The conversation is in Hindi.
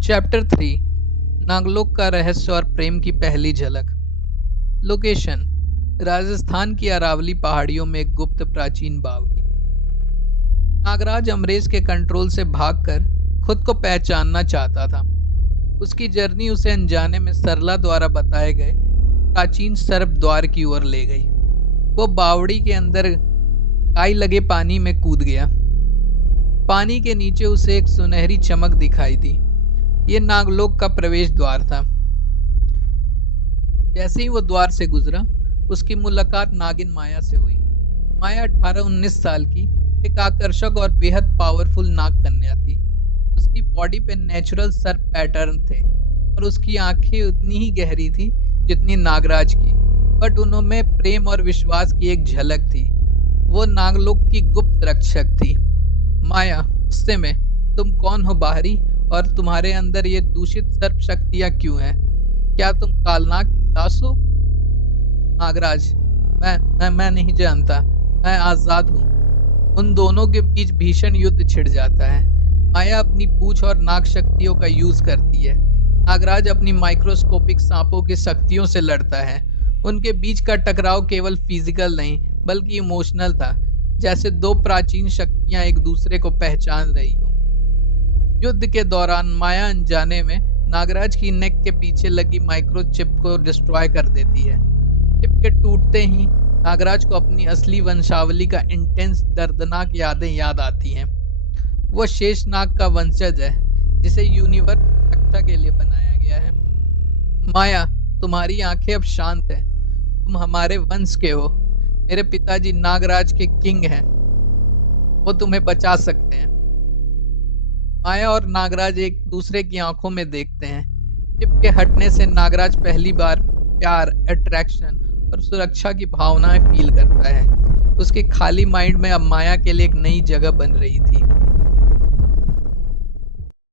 चैप्टर 3 नागलोक का रहस्य और प्रेम की पहली झलक। लोकेशन राजस्थान की अरावली पहाड़ियों में एक गुप्त प्राचीन बावड़ी। नागराज अमरेश के कंट्रोल से भागकर खुद को पहचानना चाहता था। उसकी जर्नी उसे अनजाने में सरला द्वारा बताए गए प्राचीन सर्प द्वार की ओर ले गई। वो बावड़ी के अंदर काई लगे पानी में कूद गया। पानी के नीचे उसे एक सुनहरी चमक दिखाई दी। ये नागलोक का प्रवेश द्वार था। जैसे ही वो द्वार से गुजरा, उसकी मुलाकात नागिन माया से हुई। माया 18-19 साल की एक आकर्षक और बेहद पावरफुल नाग कन्या थी। उसकी बॉडी पे नेचुरल सर्प पैटर्न थे और उसकी आंखें उतनी ही गहरी थी जितनी नागराज की, बट उनमें प्रेम और विश्वास की एक झलक थी। वो नागलोक की गुप्त रक्षक थी। माया, गुस्से में, तुम कौन हो बाहरी, और तुम्हारे अंदर ये दूषित सर्प शक्तियां क्यों हैं? क्या तुम कालनाग दास हो? नागराज, मैं नहीं जानता, मैं आजाद हूँ। उन दोनों के बीच भीषण युद्ध छिड़ जाता है। माया अपनी पूंछ और नाग शक्तियों का यूज करती है। नागराज अपनी माइक्रोस्कोपिक सांपों की शक्तियों से लड़ता है। उनके बीच का टकराव केवल फिजिकल नहीं बल्कि इमोशनल था, जैसे दो प्राचीन शक्तियां एक दूसरे को पहचान रही हो। युद्ध के दौरान माया अनजाने में नागराज की नेक के पीछे लगी माइक्रोचिप को डिस्ट्रॉय कर देती है। चिप के टूटते ही नागराज को अपनी असली वंशावली का इंटेंस दर्दनाक यादें याद आती हैं। वो शेषनाग का वंशज है जिसे यूनिवर्स रक्षा के लिए बनाया गया है। माया, तुम्हारी आंखें अब शांत हैं। तुम हमारे वंश के हो। मेरे पिताजी नागराज के किंग हैं। वो तुम्हें बचा सकते हैं। माया और नागराज एक दूसरे की आंखों में देखते हैं। चिप के हटने से नागराज पहली बार प्यार, अट्रैक्शन और सुरक्षा की भावनाएं फील करता है। उसके खाली माइंड में अब माया के लिए एक नई जगह बन रही थी।